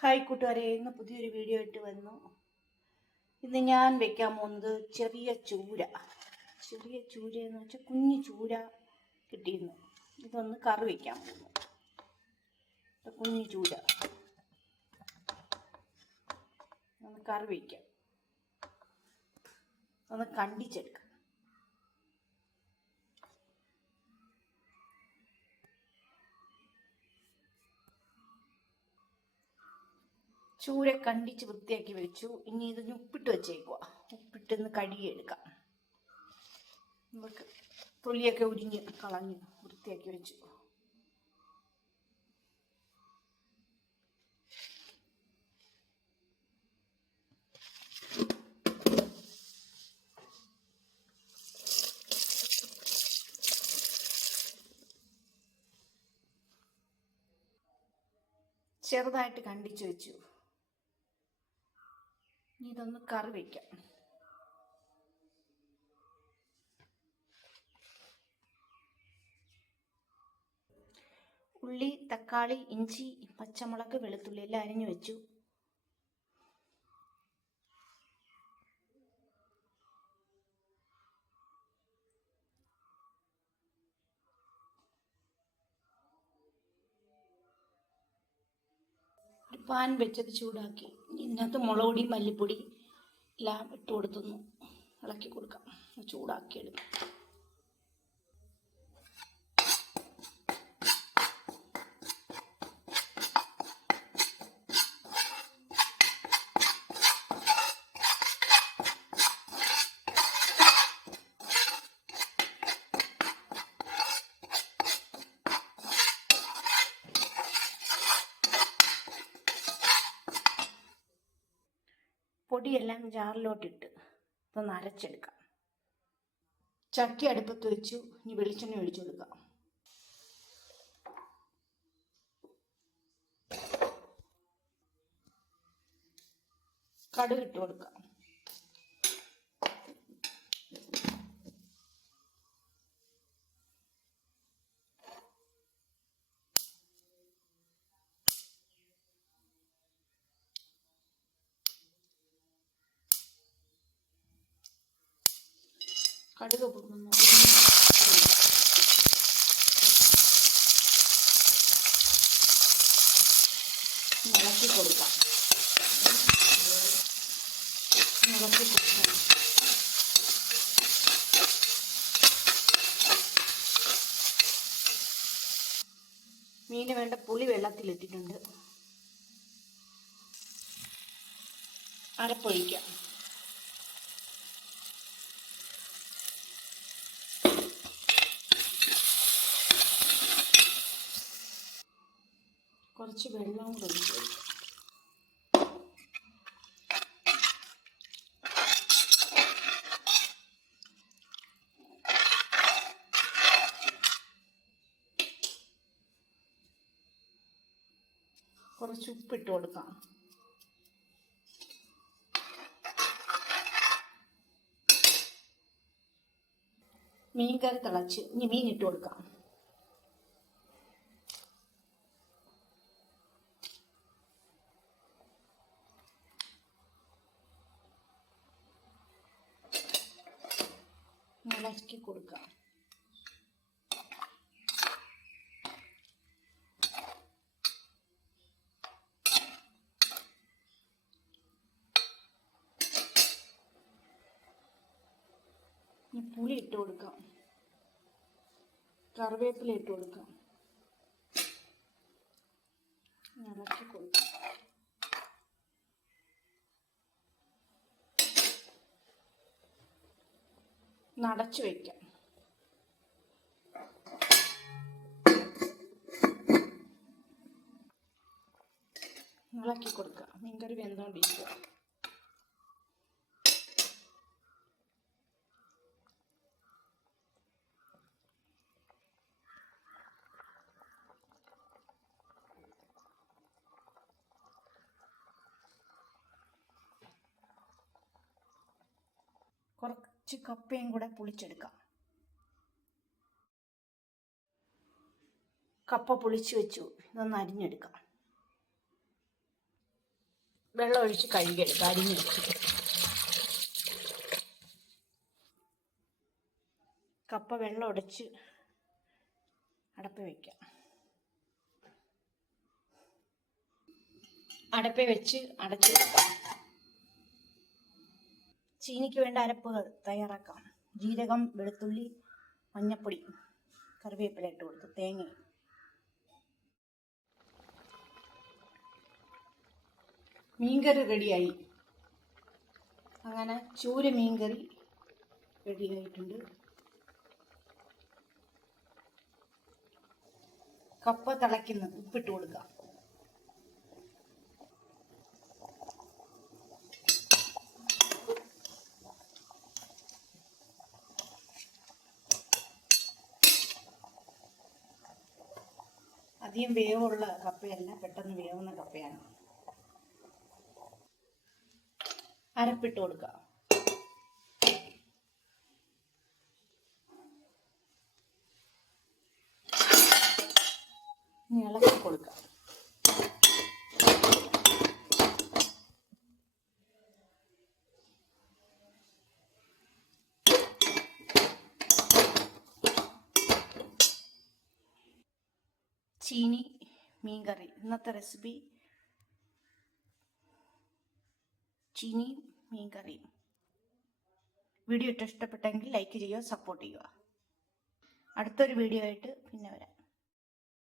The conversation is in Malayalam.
ഹായ് കൂട്ടുകാരെ ഇന്ന് പുതിയൊരു വീഡിയോ ആയിട്ട് വന്നു. ഇന്ന് ഞാൻ വെക്കാൻ പോകുന്നത് ചെറിയ ചൂര. ചെറിയ ചൂര എന്ന് വെച്ചാൽ കുഞ്ഞു ചൂര കിട്ടിയിരുന്നു. ഇതൊന്ന് കറി വെക്കാൻ പോകുന്നു. കുഞ്ഞു ചൂര. ഒന്ന് കറി വയ്ക്കാം ഒന്ന് കണ്ടിച്ചെടുക്കാം. ചൂര കണ്ടിച്ച് വൃത്തിയാക്കി വെച്ചു. ഇനി ഇതിന് ഉപ്പിട്ട് വെച്ചേക്കുക. ഉപ്പിട്ടൊന്ന് കഴുകിയെടുക്കാം. നമുക്ക് തൊലിയൊക്കെ ഉരിഞ്ഞ് കളഞ്ഞ് വൃത്തിയാക്കി വെച്ചു. ചെറുതായിട്ട് കണ്ടിച്ചു വെച്ചു. ഇനി ഇതൊന്ന് കറി വയ്ക്കാം ഉള്ളി തക്കാളി ഇഞ്ചി പച്ചമുളക് വെളുത്തുള്ളി എല്ലാം അരിഞ്ഞു വെച്ചു. ഒരു പാൻ വെച്ചത് ചൂടാക്കി. ഇതിനകത്ത് മുളക് പൊടി മല്ലിപ്പൊടി എല്ലാം ഇട്ട് കൊടുത്തൊന്ന് ഇളക്കി കൊടുക്കാം. ചൂടാക്കി പൊടിയെല്ലാം ജാറിലോട്ടിട്ട് ഇതൊന്ന് അരച്ചെടുക്കാം. ചട്ടി അടുപ്പത്ത് വെച്ചു. ഇനി വെളിച്ചെണ്ണ ഒഴിച്ചു കൊടുക്കാം. കടുക് ഇട്ട് കൊടുക്കാം. കടുക് പൊട്ടുന്നു ഇളക്കി കൊടുക്കാം. ഇളക്കി കൊടുക്കാം. മീന് വേണ്ട പുളി വെള്ളത്തിലിട്ടിട്ടുണ്ട്. അരപ്പൊഴിക്കാം. കുറച്ച് വെള്ളം കൂടെ ഒഴിച്ച് കുറച്ച് ഉപ്പിട്ട് കൊടുക്കാം. മീൻ കറി തിളച്ച് ഇനി മീൻ ഇട്ട് കൊടുക്കാം. ഇളക്കി കൊടുക്കുക പുളി ഇട്ട് കൊടുക്കാം. കറിവേപ്പില ഇട്ട് കൊടുക്കാം. ഇളക്കി കൊടുക്കാം. നടച്ചു വയ്ക്കാം. ഇളക്കി കൊടുക്കുക. മീൻകറി വെന്തോണ്ടിരിക്കുക കുറച്ച് കപ്പയും കൂടെ പുളിച്ചെടുക്കാം. കപ്പ പൊളിച്ചു വെച്ചു. ഇതൊന്ന് അരിഞ്ഞെടുക്കാം. വെള്ളം ഒഴിച്ച് കഴുകിയെടുക്കാം. അരിഞ്ഞെടുക്കാം. കപ്പ വെള്ളം ഉടച്ച് അടപ്പ് വയ്ക്കാം അടപ്പ് വെച്ച് അടച്ച് വെക്കാം ചീനിക്ക് വേണ്ട അരപ്പുകൾ തയ്യാറാക്കാം. ജീരകം വെളുത്തുള്ളി മഞ്ഞപ്പൊടി കറിവേപ്പില ഇട്ട് കൊടുത്ത് തേങ്ങ മീൻകറി റെഡിയായി. അങ്ങനെ ചൂര മീൻകറി റെഡിയായിട്ടുണ്ട്. കപ്പ തിളയ്ക്കുന്നത് ഉപ്പിട്ട് കൊടുക്കുക അധികം വേവുള്ള കപ്പയല്ല പെട്ടെന്ന് വേവുന്ന കപ്പയാണ്. അരപ്പിട്ട് കൊടുക്കുക ഇളക്കി കൊടുക്കുക ചീനി മീൻകറി. ഇന്നത്തെ റെസിപ്പി ചീനി മീൻകറി. വീഡിയോ ഇട്ട് ഇഷ്ടപ്പെട്ടെങ്കിൽ ലൈക്ക് ചെയ്യുക സപ്പോർട്ട് ചെയ്യുക. അടുത്തൊരു വീഡിയോ ആയിട്ട് പിന്നെ വരാം.